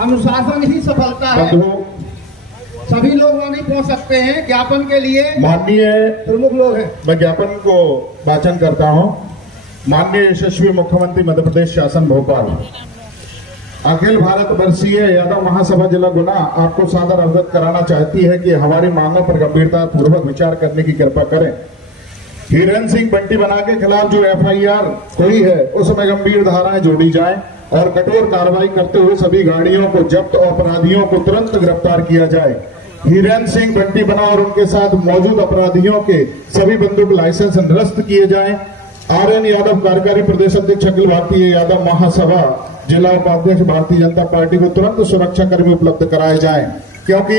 अनुशासन ही सफलता है। सभी लोग वहाँ नहीं पहुँच सकते हैं। ज्ञापन के लिए माननीय प्रमुख लोग हैं। मैं ज्ञापन को वाचन करता हूँ। माननीय यशस्वी मुख्यमंत्री मध्य प्रदेश शासन भोपाल, अखिल भारत वर्षीय यादव महासभा जिला गुना आपको सादर अवगत कराना चाहती है कि हमारी मांगों पर गंभीरता पूर्वक विचार करने की कृपा करें। हिरेन सिंह बंटी बना के खिलाफ जो FIR हुई है उसमें गंभीर धाराएं जोड़ी जाएं और कठोर कार्रवाई करते हुए सभी गाड़ियों को जब्त और अपराधियों को तुरंत गिरफ्तार किया जाए। हिरेन सिंह बंटी बना और उनके साथ मौजूद अपराधियों के सभी बंदूक लाइसेंस निरस्त किए जाएं। RN यादव कार्यकारी प्रदेश अध्यक्ष अखिल भारतीय यादव महासभा जिला उपाध्यक्ष भारतीय जनता पार्टी को तुरंत सुरक्षा कर्मी उपलब्ध कराए जाएं, क्योंकि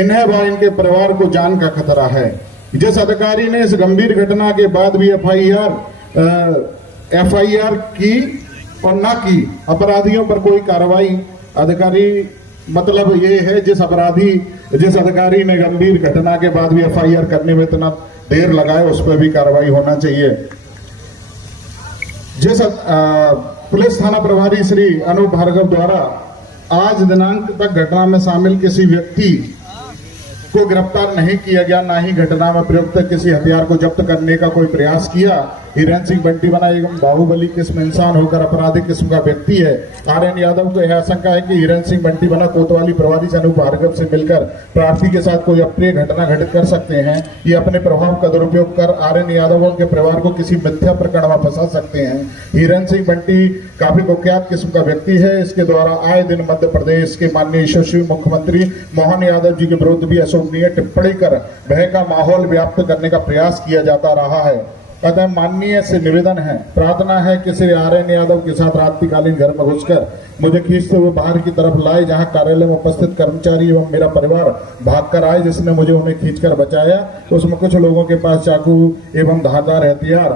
इन्हें व इनके परिवार को जान का खतरा है। जिस अधिकारी ने इस गंभीर घटना के बाद भी FIR की और न की अपराधियों पर कोई कार्रवाई, अधिकारी मतलब ये है जिस अधिकारी ने गंभीर घटना के बाद भी FIR करने में इतना देर लगाए उस पर भी कार्रवाई होना चाहिए। जिस पुलिस थाना प्रभारी श्री अनूप भार्गव द्वारा आज दिनांक तक घटना में शामिल किसी व्यक्ति को गिरफ्तार नहीं किया गया, ना ही घटना में प्रयुक्त किसी हथियार को जब्त करने का कोई प्रयास किया। हिरेन सिंह बंटी बना एवं बाहुबली किस्म इंसान होकर अपराधी किस्म का व्यक्ति है। RN यादव को यह आशंका है कि हिरेन सिंह बंटी बना कोतवाली प्रभारी से अनूप भार्गव से मिलकर प्रार्थी के साथ कोई अप्रिय घटना घटित कर सकते हैं। ये अपने प्रभाव का दुरुपयोग कर RN यादव के परिवार को किसी मिथ्या प्रकरण में फंसा सकते हैं। हिरेन सिंह बंटी काफी कुख्यात किस्म का व्यक्ति है। इसके द्वारा आए दिन मध्य प्रदेश के माननीय यशस्वी मुख्यमंत्री मोहन यादव जी के विरुद्ध भी अशोभनीय टिप्पणी कर भय का माहौल व्याप्त करने का प्रयास किया जाता रहा है। अतः माननीय से निवेदन है, प्रार्थना है कि श्री RN यादव के साथ रात्रिकालीन घर में घुसकर मुझे खींचते हुए बाहर की तरफ लाए, जहां कार्यालय में उपस्थित कर्मचारी एवं मेरा परिवार भागकर आए, जिसने मुझे उन्हें खींचकर बचाया। तो उसमें कुछ लोगों के पास चाकू एवं धारदार हथियार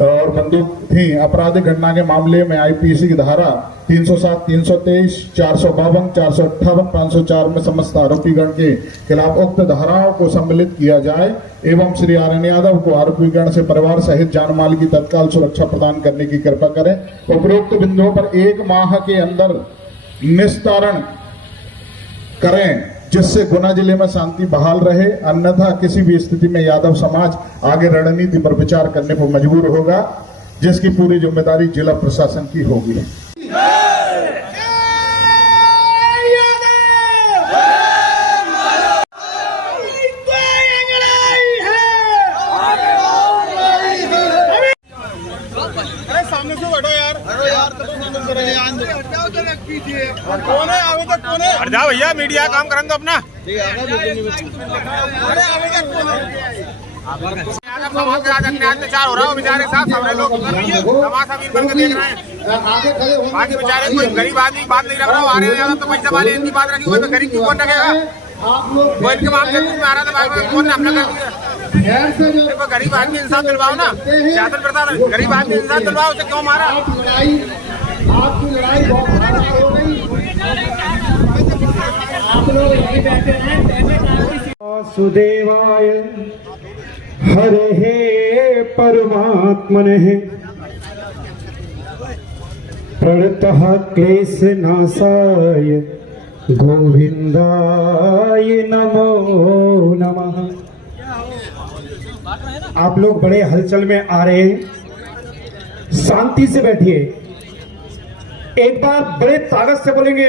और बंदूक थी। आपराधिक घटना के मामले में IPC की धारा 307, 323, 452, 458, 504 में समस्त आरोपीगण के खिलाफ उक्त धाराओं को सम्मिलित किया जाए एवं श्री RN यादव को आरोपीगण से परिवार सहित जानमाल की तत्काल सुरक्षा प्रदान करने की कृपा करें। उपरोक्त बिंदुओं पर 1 माह के अंदर निस्तारण करें, जिससे गुना जिले में शांति बहाल रहे। अन्यथा किसी भी स्थिति में यादव समाज आगे रणनीति पर विचार करने पर मजबूर होगा, जिसकी पूरी जिम्मेदारी जिला प्रशासन की होगी। सामने से हटो यार, कौन है आगे तक, कौन है? हट जाओ भैया, मीडिया काम करें तो अपना। अत्याचार हो रहा है बेचारे साथ, सामने लोग तमाशा भी बन के देख रहे हैं। बाकी बेचारे कोई गरीब आदमी बात नहीं रख रहा, आ रहे हैं तो पैसा वाले इनकी बात रखी हुई, तो गरीब की कौन रखेगा? वो इनके मामले में आ रहा था, कौन ने अपना कर दिया? देखो गरीब आदमी इंसान दिलवाओ ना, शासन प्रधान गरीब आदमी इंसान दिलवाओ, उसे क्यों मारा? आपकी लड़ाई बहुत खराब हो गई। आप लोग यहीं बैठे हैं। वासुदेवाय हरे परमात्मने प्रणतः क्लेशनाशाय गोविंदाय नमो नमः। आप लोग बड़े हलचल में आ रहे हैं, शांति से बैठिए। एक बार बड़े ताकत से बोलेंगे,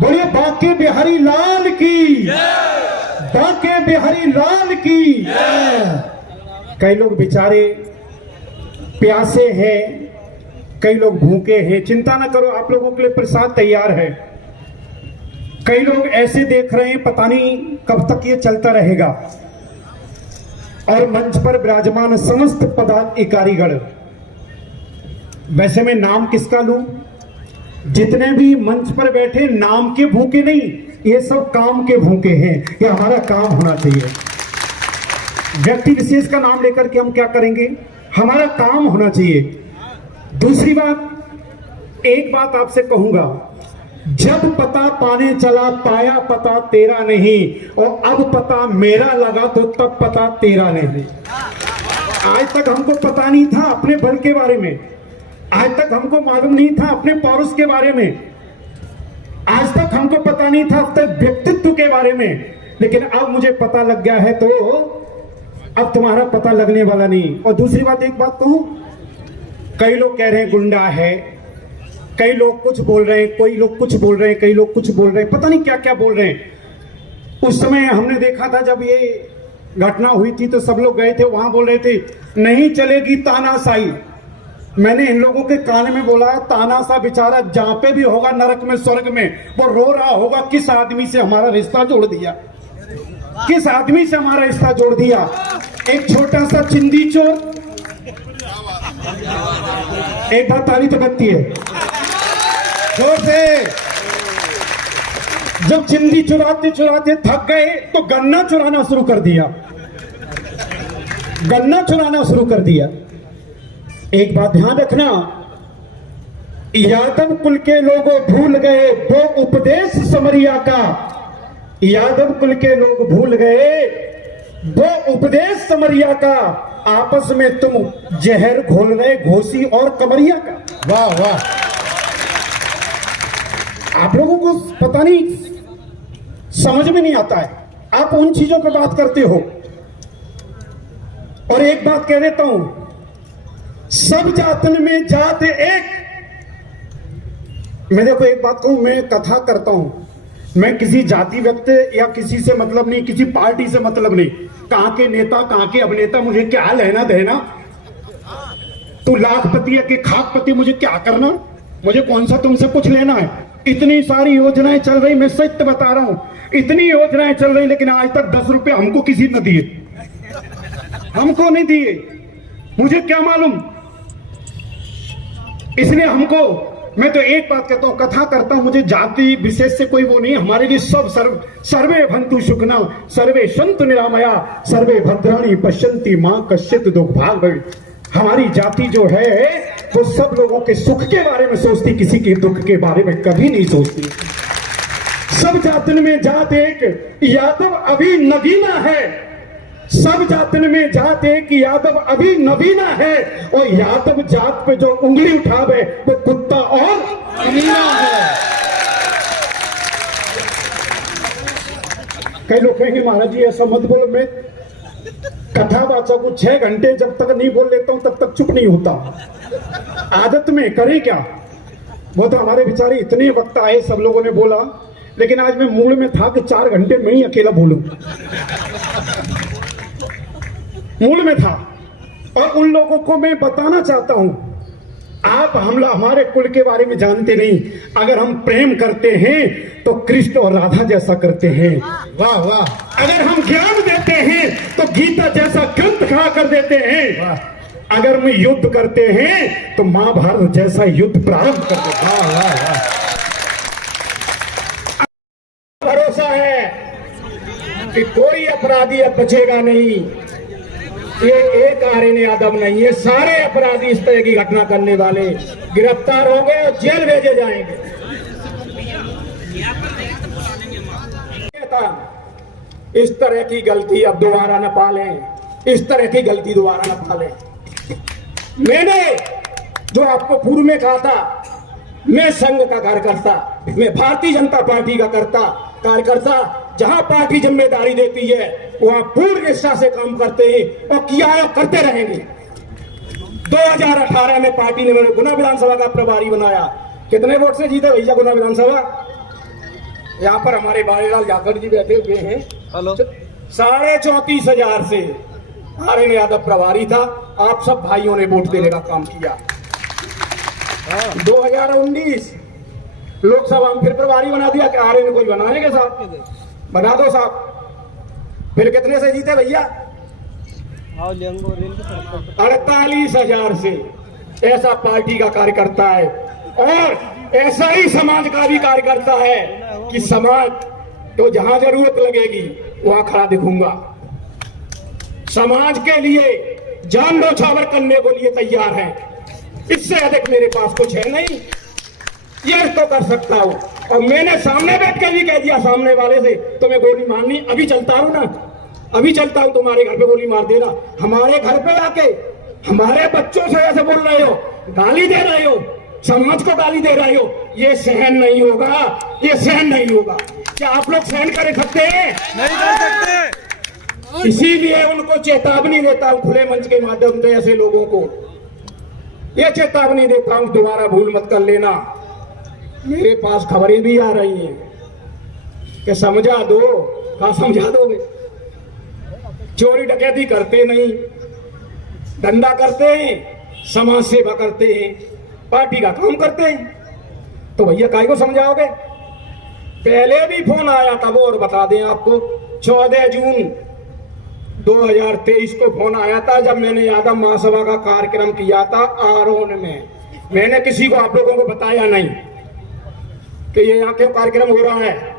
बोलिए बांके बिहारी लाल की, बांके बिहारी लाल की। कई लोग बेचारे प्यासे हैं, कई लोग भूखे हैं। चिंता ना करो, आप लोगों के लिए प्रसाद तैयार है। कई लोग ऐसे देख रहे हैं, पता नहीं कब तक ये चलता रहेगा। और मंच पर विराजमान समस्त पदाधिकारीगण, वैसे मैं नाम किसका लूं? जितने भी मंच पर बैठे नाम के भूखे नहीं, ये सब काम के भूखे हैं। ये हमारा काम होना चाहिए। व्यक्ति विशेष का नाम लेकर के हम क्या करेंगे? हमारा काम होना चाहिए। दूसरी बात, एक बात आपसे कहूंगा, जब पता पाने चला पाया पता तेरा नहीं, और अब पता मेरा लगा तो तब पता तेरा नहीं। आज तक हमको पता नहीं था अपने बल के बारे में, आज तक हमको मालूम नहीं था अपने पौरुष के बारे में, आज तक पता नहीं था अब तक व्यक्तित्व के बारे में, लेकिन अब मुझे पता लग गया है, तो अब तुम्हारा पता लगने वाला नहीं। और दूसरी बात, एक बात कहूं, कई लोग कह रहे हैं गुंडा है, कई लोग कुछ बोल रहे हैं, कोई लोग कुछ बोल रहे हैं, कई लोग कुछ बोल रहे हैं, पता नहीं क्या क्या बोल रहे हैं। उस समय हमने देखा था जब ये घटना हुई थी तो सब लोग गए थे, वहां बोल रहे थे नहीं चलेगी तानाशाही। मैंने इन लोगों के कान में बोला है, तानाशाह बेचारा जहां पे भी होगा, नरक में स्वर्ग में, वो रो रहा होगा किस आदमी से हमारा रिश्ता जोड़ दिया, किस आदमी से हमारा रिश्ता जोड़ दिया। एक छोटा सा चिंदी चोर, एक बात ताली तो बनती है जोर से, जब चिंदी चुराते चुराते थक गए तो गन्ना चुराना शुरू कर दिया, गन्ना चुराना शुरू कर दिया। एक बात ध्यान रखना, यादव कुल के लोग भूल गए वो उपदेश समरिया का, यादव कुल के लोग भूल गए वो उपदेश समरिया का, आपस में तुम जहर घोल रहे घोसी और कमरिया का। वाह वाह, आप लोगों को पता नहीं, समझ में नहीं आता है, आप उन चीजों पर बात करते हो। और एक बात कह देता हूं, सब जातन में जात एक। मैं देखो एक बात कहूं, मैं कथा करता हूं, मैं किसी जाति व्यक्ति या किसी से मतलब नहीं, किसी पार्टी से मतलब नहीं, कहां के नेता कहां के अभिनेता मुझे क्या लेना देना, तू लाखपति या कि खाकपति मुझे क्या करना, मुझे कौन सा तुमसे कुछ लेना है। इतनी सारी योजनाएं चल रही, मैं सत्य बता रहा हूं, इतनी योजनाएं चल रही, लेकिन आज तक 10 रुपए हमको किसी ने दिए, हमको नहीं दिए, मुझे क्या मालूम। इसलिए हमको, मैं तो एक बात कहता हूं, कथा करता हूं, मुझे जाति विशेष से कोई वो नहीं, हमारे लिए सब सर्वे भंतु सुखना सर्वे संतु निरामया सर्वे भद्राणी पश्यन्ति मां कश्चित दुर्भाग भवेत्। हमारी जाति जो है वो सब लोगों के सुख के बारे में सोचती, किसी के दुख के बारे में कभी नहीं सोचती। सब जातन में जात एक, यादव अभी नगीना है, सब जातन में जात एक, यादव अभी नवीना है, और यादव जात पे जो उंगली उठावे वो कुत्ता और कमीना है। कई लोग कहेंगे महाराज जी ऐसा मत बोलो, मैं कथावाचक को 6 घंटे जब तक नहीं बोल लेता हूं तब तक चुप नहीं होता, आदत में, करें क्या। वो तो हमारे बेचारे इतने वक्त आए, सब लोगों ने बोला, लेकिन आज मैं मूड में था कि 4 घंटे मैं ही अकेला बोलूं, मूड में था। और उन लोगों को मैं बताना चाहता हूं, आप हमारे कुल के बारे में जानते नहीं, अगर हम प्रेम करते हैं तो कृष्ण और राधा जैसा करते हैं। वाह वाह, अगर हम ज्ञान देते हैं तो गीता जैसा ग्रंथ खड़ा कर देते हैं, अगर हम युद्ध करते हैं तो महाभारत जैसा युद्ध प्रारंभ कर देते हैं। वाह वाह वाह, भरोसा है कि कोई अपराधी अब बचेगा नहीं, ये एक आर्यन यादव नहीं, ये सारे अपराधी इस तरह की घटना करने वाले गिरफ्तार होंगे और जेल भेजे जाएंगे। इस तरह की गलती अब दोबारा न पालें, इस तरह की गलती दोबारा न पालें। मैंने जो आपको पूर्व में कहा था, मैं संघ का कार्यकर्ता, मैं भारतीय जनता पार्टी का कार्यकर्ता, जहां पार्टी जिम्मेदारी देती है वहां पूर्ण निष्ठा से काम करते हैं और किया है और करते रहेंगे। 2018 में पार्टी ने मेरे गुना विधानसभा का प्रभारी बनाया। कितने वोट से जीते भैया गुना विधानसभा? यहाँ पर हमारे बारेलाल जाखड़ जी बैठे हुए हैं। 34,500 से आर्यन यादव प्रभारी था। आप सब भाइयों ने वोट देने का काम किया। 2019 लोकसभा में फिर प्रभारी बना दिया कि आर्यन कोई बनाएंगे साहब, बना दो साहब। फिर कितने से जीते भैया? 48,000 से। ऐसा पार्टी का कार्यकर्ता है और ऐसा ही समाज का भी कार्यकर्ता है कि समाज तो जहां जरूरत लगेगी वहां खड़ा दिखूंगा। समाज के लिए जान न्यौछावर करने को लिए तैयार है। इससे अधिक मेरे पास कुछ है नहीं, ये तो कर सकता हूं। और मैंने सामने बैठ के भी कह दिया सामने वाले से, तुम्हें गोली मारनी, अभी चलता हूं ना, अभी चलता हूं, तुम्हारे घर पे गोली मार देना। हमारे घर पे आके हमारे बच्चों से ऐसे बोल रहे हो, गाली दे रहे हो, समाज को गाली दे रहे हो, ये सहन नहीं होगा, ये सहन नहीं होगा। क्या आप लोग सहन कर सकते हैं? नहीं कर सकते। इसीलिए उनको चेतावनी देता हूं खुले मंच के माध्यम से, ऐसे लोगों को ये चेतावनी देता हूं, दोबारा भूल मत कर लेना। मेरे पास खबरें भी आ रही हैं कि समझा दो। कहाँ समझा दोगे? चोरी डकैती करते नहीं, धंधा करते हैं, समाज सेवा करते हैं, पार्टी का काम करते हैं, तो भैया काहे को समझाओगे? पहले भी फोन आया था, वो और बता दें आपको, 14 जून 2023 को फोन आया था, जब मैंने यादव महासभा का कार्यक्रम किया था आरोन में। मैंने किसी को, आप लोगों को बताया नहीं कि ये यहाँ क्यों कार्यक्रम हो रहा है।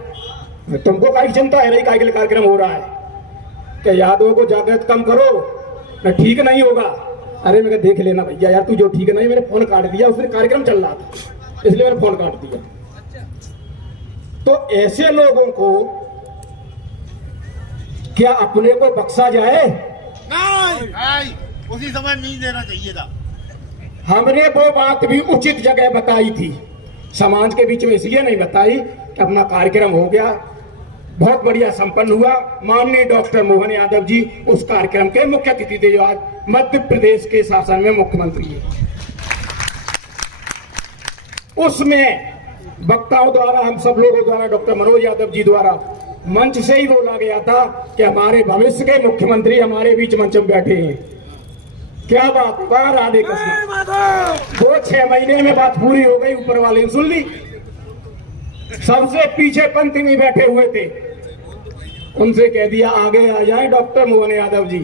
तुमको काहे की चिंता है? नहीं, काहे के लिए कार्यक्रम हो रहा है? कि यादव को जागृत कम करो, मैं ठीक नहीं होगा। अरे मैं देख लेना भैया यार, तू जो ठीक नहीं, मैंने फोन काट दिया, उसने कार्यक्रम चल रहा था इसलिए मैंने फोन काट दिया। तो ऐसे लोगों को क्या अपने को बख्शा जाए? नहीं, उसी समय नहीं देना चाहिए था। हमने वो बात भी उचित जगह बताई थी, समाज के बीच में इसलिए नहीं बताई कि अपना कार्यक्रम हो गया, बहुत बढ़िया संपन्न हुआ। माननीय डॉक्टर मोहन यादव जी उस कार्यक्रम के मुख्य अतिथि थे, जो आज मध्य प्रदेश के शासन में मुख्यमंत्री है। उसमें वक्ताओं द्वारा, हम सब लोगों द्वारा, डॉक्टर मनोज यादव जी द्वारा मंच से ही बोला गया था कि हमारे भविष्य के मुख्यमंत्री हमारे बीच मंच में बैठे हैं। क्या बात, वाह राधे कृष्ण। 2-6 महीने में बात पूरी हो गई, ऊपर वाले ने सुन ली। सबसे पीछे पंक्ति में बैठे हुए थे, उनसे कह दिया आगे आ जाए डॉक्टर मोहन यादव जी।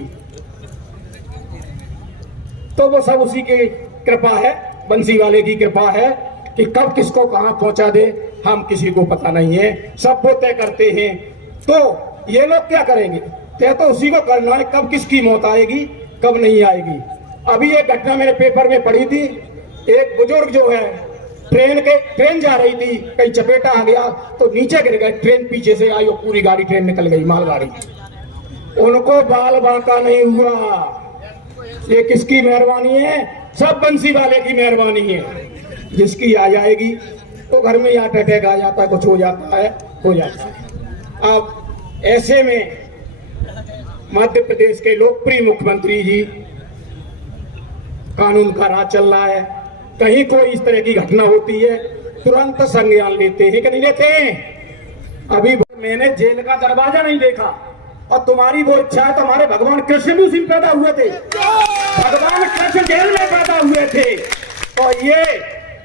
तो वो सब उसी की कृपा है, बंसी वाले की कृपा है कि कब किसको कहां पहुंचा दे हम किसी को पता नहीं है, सब वो तय करते हैं। तो ये लोग क्या करेंगे? तय तो उसी को करना है, कब किसकी मौत आएगी कब नहीं आएगी। अभी एक घटना मेरे पेपर में पढ़ी थी, एक बुजुर्ग जो है ट्रेन जा रही थी, कहीं चपेटा आ गया तो नीचे गिर गए, ट्रेन पीछे से आई और पूरी गाड़ी ट्रेन निकल गई, मालगाड़ी। उनको बाल बांका नहीं हुआ। ये किसकी मेहरबानी है? सब बंसी वाले की मेहरबानी है। जिसकी आ जाएगी तो घर में हार्ट अटैक आ जाता है, कुछ हो जाता है, हो जाता है। अब ऐसे में मध्य प्रदेश के लोकप्रिय मुख्यमंत्री जी, कानून का राज चल रहा है, कहीं कोई इस तरह की घटना होती है तुरंत संज्ञान लेते हैं कि नहीं लेते हैं? अभी मैंने जेल का दरवाजा नहीं देखा, और तुम्हारी वो इच्छा है तो हमारे भगवान कृष्ण भी उसी में पैदा हुए थे, भगवान कृष्ण जेल में पैदा हुए थे, और ये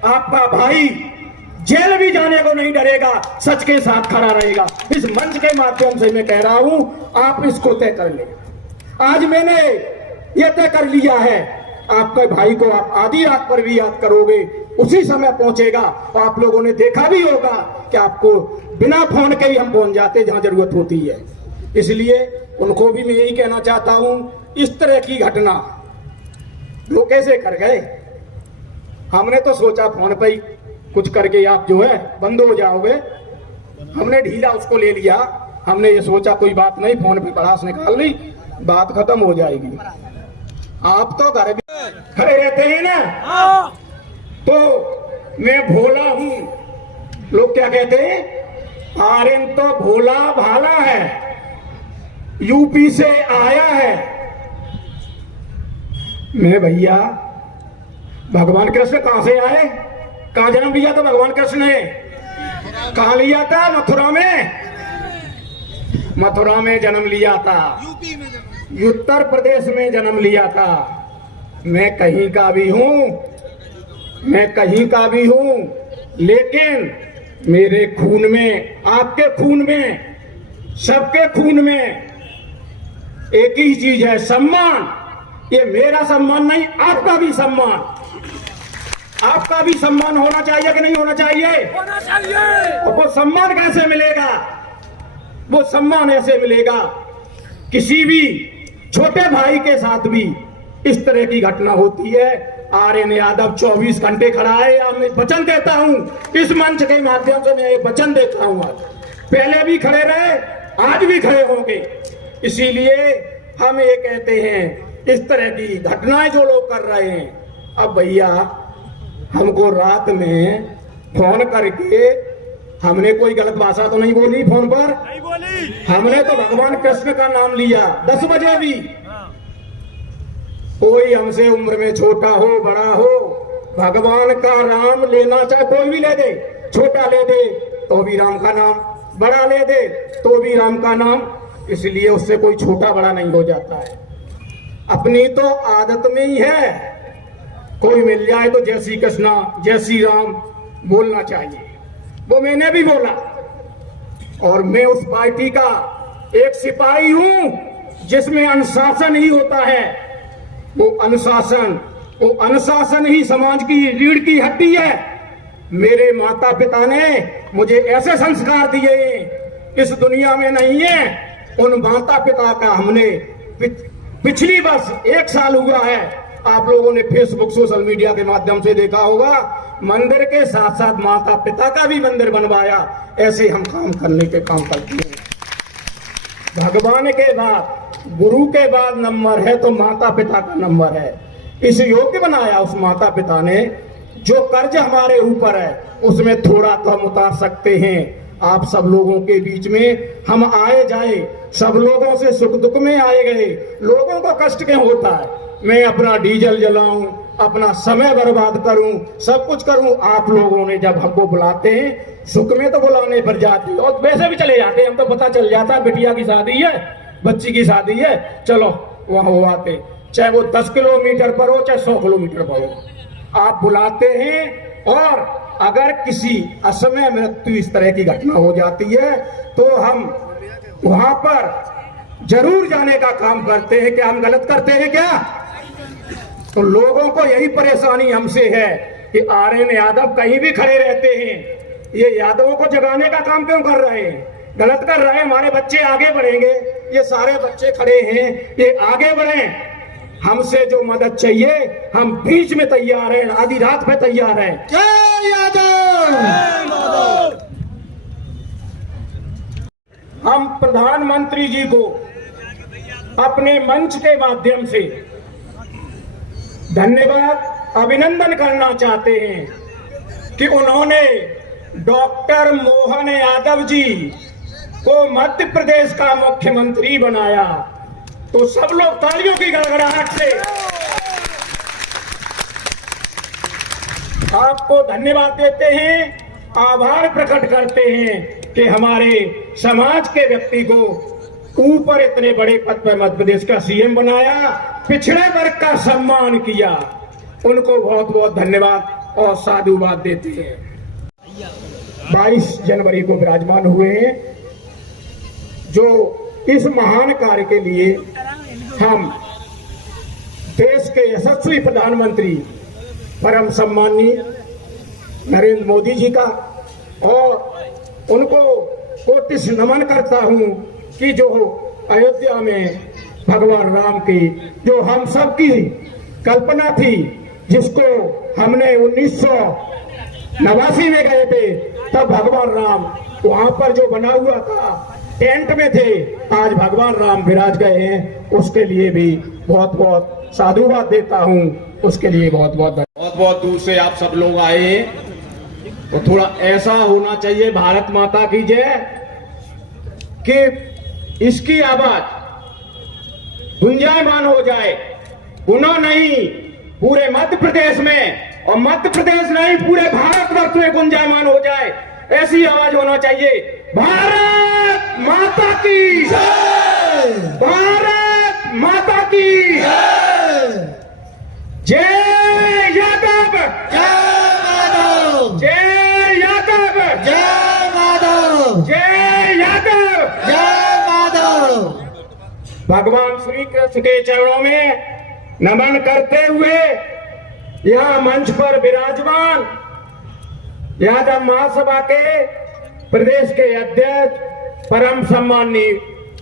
आपका भाई जेल भी जाने को नहीं डरेगा, सच के साथ खड़ा रहेगा। इस मंच के माध्यम से मैं कह रहा हूं, आप इसको तय कर ले। आज मैंने ये तय कर लिया है, आपके भाई को आप आधी रात पर भी याद करोगे, उसी समय पहुंचेगा। और आप लोगों ने देखा भी होगा कि आपको बिना फोन के ही हम पहुंच जाते जहां जरूरत होती है। इसलिए उनको भी मैं यही कहना चाहता हूं, इस तरह की घटना वो कैसे कर गए? हमने तो सोचा फोन पे ही कुछ करके आप जो है बंद हो जाओगे, हमने ढीला उसको ले लिया। हमने ये सोचा कोई बात नहीं, फोन पे पड़ास निकाल ली, बात खत्म हो जाएगी। आप तो घर भी खड़े रहते हैं ना, तो मैं भोला हूं, लोग क्या कहते हैं? आर्यन तो भोला भाला है, यूपी से आया है। मैं भैया भगवान कृष्ण कहां से आए? कहां जन्म लिया था भगवान कृष्ण ने? कहां लिया था? मथुरा में। मथुरा में जन्म लिया था, उत्तर प्रदेश में जन्म लिया था। मैं कहीं का भी हूं, मैं कहीं का भी हूं, लेकिन मेरे खून में, आपके खून में, सबके खून में एक ही चीज है, सम्मान। ये मेरा सम्मान नहीं, आपका भी सम्मान, आपका भी सम्मान होना चाहिए कि नहीं होना चाहिए? होना चाहिए। और वो सम्मान कैसे मिलेगा? वो सम्मान ऐसे मिलेगा, किसी भी छोटे भाई के साथ भी इस तरह की घटना होती है, आर्यन यादव 24 घंटे खड़ा है। मैं वचन देता हूं, इस मंच के माध्यम से मैं ये वचन देता हूं, आज पहले भी खड़े रहे, आज भी खड़े होंगे। इसीलिए हम ये कहते हैं, इस तरह की घटनाएं जो लोग कर रहे हैं, अब भैया हमको रात में फोन करके हमने कोई गलत भाषा तो नहीं बोली फोन पर? नहीं बोली। हमने तो भगवान कृष्ण का नाम लिया 10 बजे भी। कोई हमसे उम्र में छोटा हो बड़ा हो, भगवान का नाम लेना चाहे कोई भी ले दे, छोटा ले दे तो भी राम का नाम, बड़ा ले दे तो भी राम का नाम, इसलिए उससे कोई छोटा बड़ा नहीं हो जाता है। अपनी तो आदत में ही है, कोई मिल जाए तो जय श्री कृष्णा जय श्री राम बोलना चाहिए। वो मैंने भी बोला, और मैं उस पार्टी का एक सिपाही हूं जिसमें अनुशासन ही होता है। वो अनुशासन ही समाज की रीढ़ की हड्डी है। मेरे माता पिता ने मुझे ऐसे संस्कार दिए इस दुनिया में नहीं है। उन माता पिता का हमने पिछली वर्ष 1 साल हुआ है, आप लोगों ने फेसबुक सोशल मीडिया के माध्यम से देखा होगा, मंदिर के साथ साथ माता पिता का भी मंदिर बनवाया। ऐसे हम काम करने के काम करते हैं। भगवान के बाद गुरु के बाद नंबर है तो माता पिता का नंबर है। इस योग्य बनाया उस माता पिता ने। जो कर्ज हमारे ऊपर है उसमें थोड़ा तो हम उतार सकते हैं। आप सब लोगों के बीच में हम आए जाए, सब लोगों से सुख दुख में आए गए। लोगों को कष्ट क्यों होता है? मैं अपना डीजल जलाऊं, अपना समय बर्बाद करूं, सब कुछ करूं। आप लोगों ने जब हमको बुलाते हैं, सुख में तो बुलाने पर जाते और वैसे भी चले जाते, हम तो पता चल जाता है बिटिया की शादी है, बच्ची की शादी है, चलो वहां वो आते, चाहे वो 10 किलोमीटर पर हो चाहे 100 किलोमीटर पर हो, आप बुलाते हैं। और अगर किसी असमय मृत्यु इस तरह की घटना हो जाती है तो हम वहां पर जरूर जाने का काम करते हैं। क्या हम गलत करते हैं क्या? तो लोगों को यही परेशानी हमसे है कि आर्यन यादव कहीं भी खड़े रहते हैं, ये यादवों को जगाने का काम क्यों कर रहे हैं? गलत कर रहे हैं। हमारे बच्चे आगे बढ़ेंगे, ये सारे बच्चे खड़े हैं, ये आगे बढ़े। हमसे जो मदद चाहिए हम बीच में तैयार हैं, आधी रात में तैयार हैं। जय यादव। हम प्रधानमंत्री जी को अपने मंच के माध्यम से धन्यवाद अभिनंदन करना चाहते हैं कि उन्होंने डॉक्टर मोहन यादव जी को मध्य प्रदेश का मुख्यमंत्री बनाया। तो सब लोग तालियों की गड़गड़ाहट से आपको धन्यवाद देते हैं, आभार प्रकट करते हैं कि हमारे समाज के व्यक्ति को ऊपर इतने बड़े पद पर मध्य प्रदेश का सीएम बनाया, पिछड़े वर्ग का सम्मान किया। उनको बहुत बहुत धन्यवाद और साधुवाद देते हैं। 22 जनवरी को विराजमान हुए हैं, जो इस महान कार्य के लिए हम देश के यशस्वी प्रधानमंत्री परम सम्माननीय नरेंद्र मोदी जी का और उनको कोटिश नमन करता हूं कि जो अयोध्या में भगवान राम की जो हम सब की कल्पना थी, जिसको हमने 1989 में गए थे, तब भगवान राम वहां पर जो बना हुआ था टेंट में थे, आज भगवान राम विराज गए हैं। उसके लिए भी बहुत बहुत साधुवाद देता हूं, उसके लिए बहुत बहुत दूर से आप सब लोग आए हैं। तो थोड़ा ऐसा होना चाहिए भारत माता की जय कि इसकी आवाज गुंजायमान हो जाए। गुना नहीं, पूरे मध्य प्रदेश में, और मध्य प्रदेश नहीं पूरे भारतवर्ष में गुंजायमान हो जाए, ऐसी आवाज होना चाहिए। भारत माता की जय, भारत माता की जय यादव, जय यादव, जय यादव, जय यादव, जय यादव, जय यादव। भगवान श्री कृष्ण के चरणों में नमन करते हुए यहाँ मंच पर विराजमान यादव महासभा के प्रदेश के अध्यक्ष परम सम्माननीय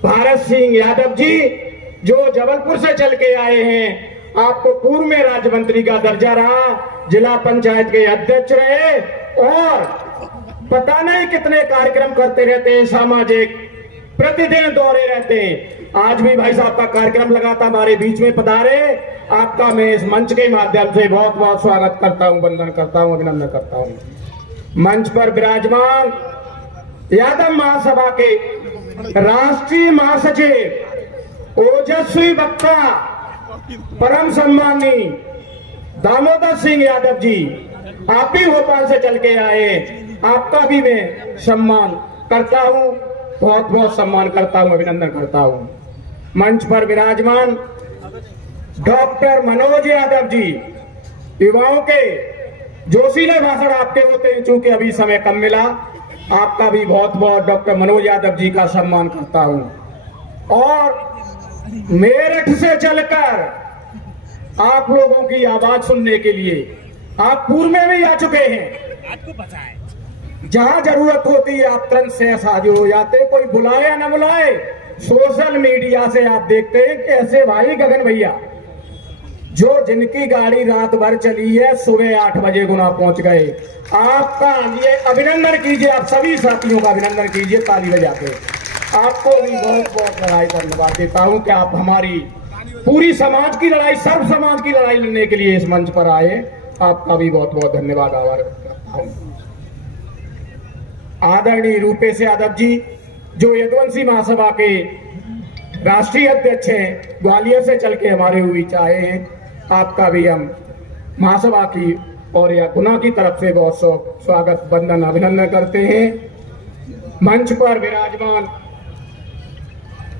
भारत सिंह यादव जी, जो जबलपुर से चल के आए हैं। आपको पूर्व में राज्य मंत्री का दर्जा रहा, जिला पंचायत के अध्यक्ष रहे और पता नहीं कितने कार्यक्रम करते रहते हैं, सामाजिक प्रतिदिन दौरे रहते हैं। आज भी भाई साहब का कार्यक्रम लगा था, हमारे बीच में पधारे। आपका मैं इस मंच के माध्यम से बहुत बहुत स्वागत करता हूं, वंदन करता हूं, अभिनंदन करता हूं। मंच पर विराजमान यादव महासभा के राष्ट्रीय महासचिव ओजस्वी वक्ता परम सम्मानी दामोदर सिंह यादव जी, आप भी भोपाल से चल के आए, आपका भी मैं सम्मान करता हूं, बहुत बहुत सम्मान करता हूं, अभिनंदन करता हूं। मंच पर विराजमान डॉक्टर मनोज यादव जी, युवाओं के जोशीले भाषण आपके होते हैं, चूंकि अभी समय कम मिला, आपका भी बहुत बहुत डॉक्टर मनोज यादव जी का सम्मान करता हूं। और मेरठ से चलकर आप लोगों की आवाज सुनने के लिए आप पूर्व में भी आ चुके हैं। जहां जरूरत होती है आप तुरंत से हाजिर हो जाते, कोई बुलाए या न बुलाए। सोशल मीडिया से आप देखते हैं कि ऐसे भाई गगन भैया जो जिनकी गाड़ी रात भर चली है, सुबह 8 बजे गुना पहुंच गए। आपका ये अभिनंदन कीजिए, आप सभी साथियों का अभिनंदन कीजिए ताली बजाते। आपको भी बहुत बहुत बधाई धन्यवाद देता हूं कि आप हमारी पूरी समाज की लड़ाई, सर्व समाज की लड़ाई लड़ने के लिए इस मंच पर आए। आपका भी बहुत बहुत धन्यवाद, आभार करता हूं। आदरणीय रूपेश यादव जी जो यदुवंशी महासभा के राष्ट्रीय अध्यक्ष हैं, ग्वालियर से चल के हमारे बीच आए हैं, आपका भी हम महासभा की और या गुना की तरफ से बहुत स्वागत, वंदन, अभिनंदन करते हैं। मंच पर विराजमान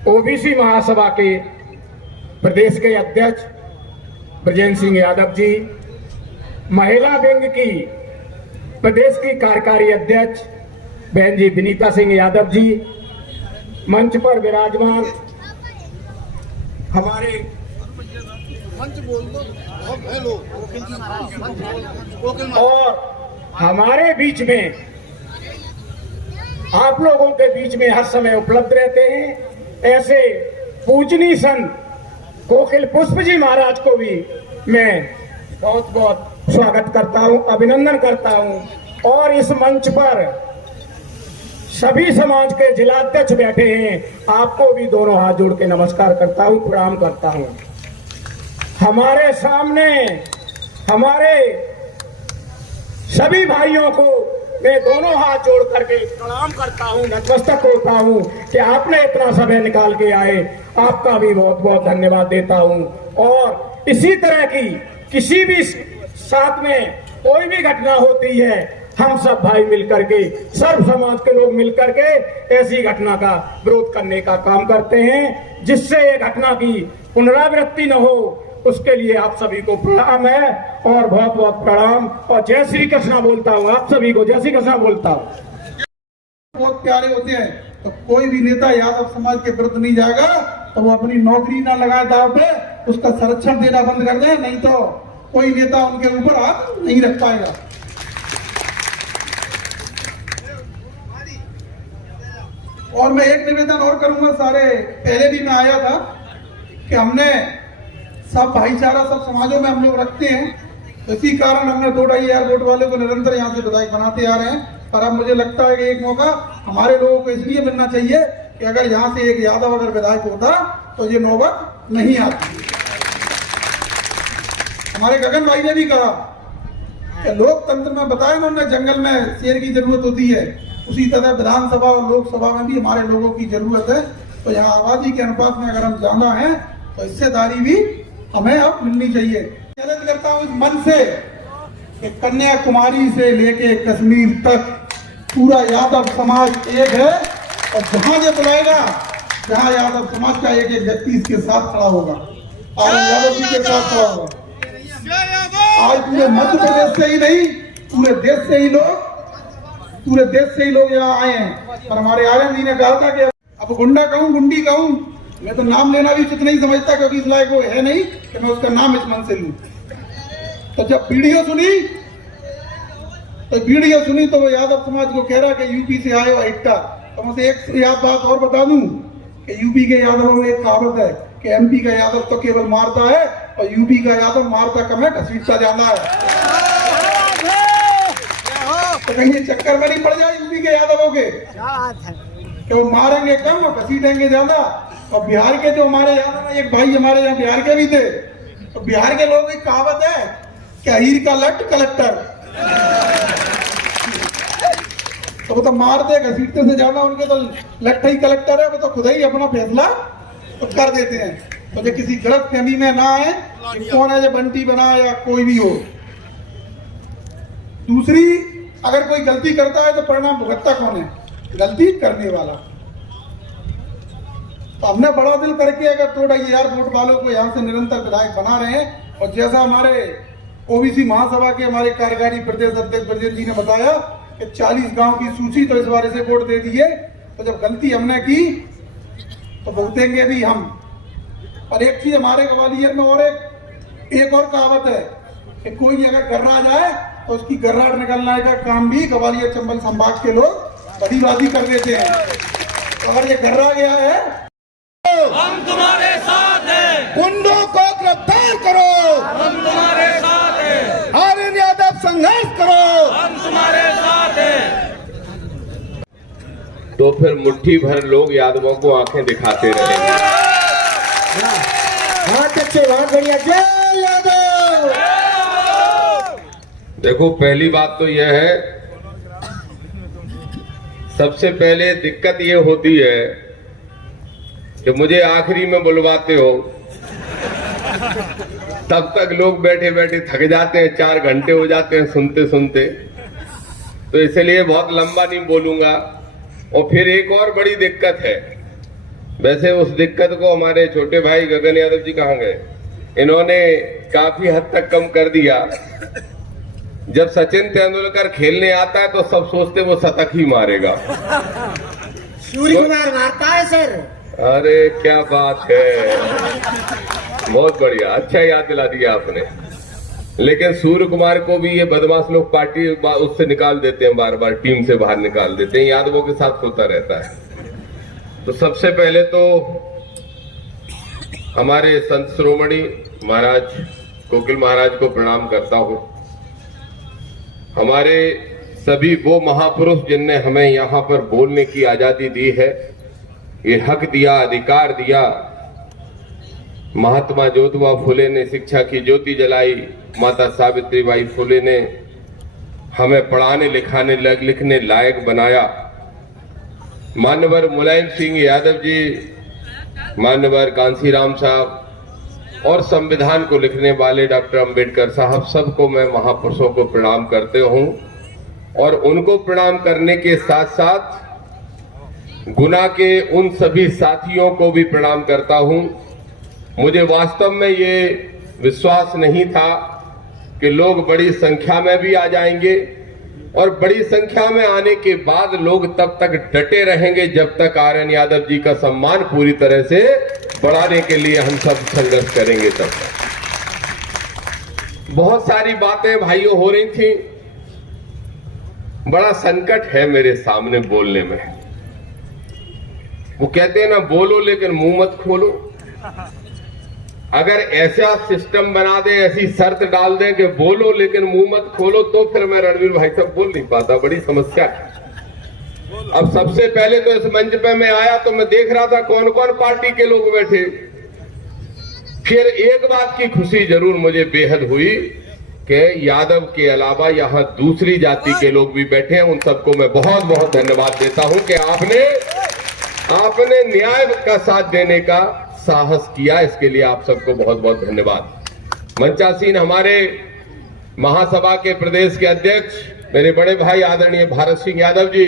ओबीसी महासभा के प्रदेश के अध्यक्ष ब्रजेंद्र सिंह यादव जी, महिला विंग की प्रदेश की कार्यकारी अध्यक्ष बहन जी विनीता सिंह यादव जी, मंच पर विराजमान हमारे और हमारे बीच में, आप लोगों के बीच में हर समय उपलब्ध रहते हैं, ऐसे पूजनीय संत कोकिल पुष्प जी महाराज को भी मैं बहुत बहुत स्वागत करता हूं, अभिनंदन करता हूं। और इस मंच पर सभी समाज के जिलाध्यक्ष बैठे हैं, आपको भी दोनों हाथ जोड़ के नमस्कार करता हूं, प्रणाम करता हूं। हमारे सामने हमारे सभी भाइयों को मैं दोनों हाथ जोड़ करके प्रणाम करता हूं, नतमस्तक होता हूं कि आपने इतना समय निकाल के आए, आपका भी बहुत बहुत धन्यवाद देता हूं। और इसी तरह की किसी भी साथ में कोई भी घटना होती है, हम सब भाई मिलकर के, सर्व समाज के लोग मिलकर के ऐसी घटना का विरोध करने का काम करते हैं, जिससे ये घटना की पुनरावृत्ति न हो। उसके लिए आप सभी को प्रणाम है और बहुत बहुत प्रणाम, और जय श्री कृष्णा बोलता हूँ, आप सभी को जय श्री कृष्णा बोलता हूँ। बहुत प्यारे होते हैं, तो कोई भी नेता यादव समाज के विरुद्ध नहीं जाएगा तो वो अपनी नौकरी ना लगाए दाव पे, उसका संरक्षण देना बंद कर दे, नहीं तो कोई नेता उनके ऊपर हाथ नहीं रख पाएगा। और मैं एक निवेदन और करूंगा, सारे पहले भी मैं आया था कि हमने सब भाईचारा सब समाजों में हम लोग रखते हैं, तो इसी कारण हमने 2.5 एयरपोर्ट वाले को निरंतर यहाँ से विधायक बनाते आ रहे हैं। पर अब मुझे लगता है कि एक मौका हमारे लोगों को इसलिए मिलना चाहिए कि अगर यहाँ से एक यादव अगर विधायक होता तो ये नौबत नहीं आती। हमारे गगन भाई ने भी कहा कि लोकतंत्र में बताया उन्होंने, जंगल में शेर की जरूरत होती है, उसी तरह विधानसभा और लोकसभा में भी हमारे लोगों की जरूरत है। तो यहाँ आबादी के अनुपात में अगर हम ज्यादा हैं तो हिस्सेदारी भी हमें अब मिलनी चाहिए। चैलेंज करता हूँ इस मन से कि कन्याकुमारी से लेके कश्मीर तक पूरा यादव समाज एक है, और जहां ये बुलाएगा, जहां यादव समाज का एक एक व्यक्ति इसके साथ खड़ा होगा, और यादव जी के साथ खड़ा होगा। आज पूरे मध्य प्रदेश से ही नहीं, पूरे देश से ही लोग यहाँ आए हैं। पर हमारे आर्यन जी ने कहा था कि अब गुंडा कहूँ गुंडी कहूँ, मैं तो नाम लेना भी उचित नहीं समझता, क्योंकि इस लायक वो है नहीं कि मैं उसका नाम इस मन से लूं। तो जब वीडियो सुनी तो वो यादव समाज को कह रहा कि यूपी से आए हो हिट्टा। तो मुझे एक याद बात और बता दूं कि यूपी के यादवों में एक कहावत है कि एमपी का यादव तो केवल मारता है और यूपी का यादव मारता कम है, घसीटता जाता है। तो कहीं ये चक्कर में नहीं पड़ जाए यूपी के यादवों के कि वो मारेंगे कम और घसीटेंगे ज्यादा। और बिहार के जो हमारे यादव, एक भाई हमारे यहाँ बिहार के भी थे, तो बिहार के लोगों की कहावत है कि हीर का लट कलेक्टर। तो वो तो मारते घसीटते से ज्यादा उनके तो लट्ठई कलेक्टर है, वो तो खुद ही अपना फैसला तो कर देते हैं। तो जो किसी गलत फहमी में ना आए कि कौन है जो बंटी बना या कोई भी हो। दूसरी, अगर कोई गलती करता है तो परिणाम भुगतता कौन है? गलती करने वाला। तो हमने बड़ा दिल करके अगर 2,500 वोट वालों को यहाँ से निरंतर विधायक बना रहे हैं, और जैसा हमारे ओबीसी महासभा के हमारे कार्यकारी प्रदेश अध्यक्ष ब्रजेश जी ने बताया कि 40 गांव की सूची तो इस बार से वोट दे दिए, तो जब गलती हमने की तो भुगतेंगे भी हम। और एक चीज हमारे ग्वालियर में और एक और कहावत है कि कोई अगर गर्रा जाए तो उसकी गर्राट निकलने का काम भी ग्वालियर चंबल संभाग के लोग बड़ीबाजी कर देते हैं। तो अगर ये गर्रा गया है, हम तुम्हारे साथ हैं, गुंडों को गिरफ्तार करो, हम तुम्हारे साथ हैं, आर्यन यादव संघर्ष करो, हम तुम्हारे साथ हैं। तो फिर मुट्ठी भर लोग यादवों को आंखें दिखाते रहेंगे। बहुत अच्छे, बहुत बढ़िया, जय यादव। देखो, पहली बात तो यह है, सबसे पहले दिक्कत ये होती है कि मुझे आखिरी में बुलवाते हो, तब तक लोग बैठे बैठे थक जाते हैं, 4 घंटे हो जाते हैं सुनते सुनते। तो इसलिए बहुत लंबा नहीं बोलूंगा। और फिर एक और बड़ी दिक्कत है, वैसे उस दिक्कत को हमारे छोटे भाई गगन यादव जी कहाँ गए, इन्होंने काफी हद तक कम कर दिया। जब सचिन तेंदुलकर खेलने आता है तो सब सोचते वो शतक ही मारेगा। सूर्य कुमार मारता है सर। अरे क्या बात है, बहुत बढ़िया, अच्छा याद दिला दिया आपने। लेकिन सूर्य कुमार को भी ये बदमाश लोग पार्टी उससे निकाल देते हैं, बार बार टीम से बाहर निकाल देते हैं, यादवों के साथ होता रहता है। तो सबसे पहले तो हमारे संत शिरोमणि महाराज कोकिल महाराज को प्रणाम करता हूं। हमारे सभी वो महापुरुष जिनने हमें यहाँ पर बोलने की आजादी दी है, ये हक दिया, अधिकार दिया। महात्मा ज्योतिबा फुले ने शिक्षा की ज्योति जलाई, माता सावित्रीबाई फुले ने हमें पढ़ाने लिखाने लिखने लायक बनाया। मान्यवर मुलायम सिंह यादव जी, मान्यवर कांसीराम साहब और संविधान को लिखने वाले डॉक्टर अंबेडकर साहब, सबको मैं महापुरुषों को प्रणाम करते हूं। और उनको प्रणाम करने के साथ साथ गुना के उन सभी साथियों को भी प्रणाम करता हूं। मुझे वास्तव में ये विश्वास नहीं था कि लोग बड़ी संख्या में भी आ जाएंगे, और बड़ी संख्या में आने के बाद लोग तब तक डटे रहेंगे जब तक आर्यन यादव जी का सम्मान पूरी तरह से बढ़ाने के लिए हम सब संघर्ष करेंगे। तब तक बहुत सारी बातें भाइयों हो रही थी, बड़ा संकट है मेरे सामने बोलने में। वो कहते हैं ना, बोलो लेकिन मुंह मत खोलो। अगर ऐसा सिस्टम बना दे, ऐसी शर्त डाल दें कि बोलो लेकिन मुंह मत खोलो, तो फिर मैं रणवीर भाई साहब बोल नहीं पाता, बड़ी समस्या है। अब सबसे पहले तो इस मंच पे मैं आया तो मैं देख रहा था कौन कौन पार्टी के लोग बैठे। फिर एक बात की खुशी जरूर मुझे बेहद हुई कि यादव के अलावा यहाँ दूसरी जाति के लोग भी बैठे हैं। उन सबको मैं बहुत बहुत धन्यवाद देता हूं कि आपने न्याय का साथ देने का साहस किया, इसके लिए आप सबको बहुत बहुत धन्यवाद। मंचासीन हमारे महासभा के प्रदेश के अध्यक्ष मेरे बड़े भाई आदरणीय भारत सिंह यादव जी,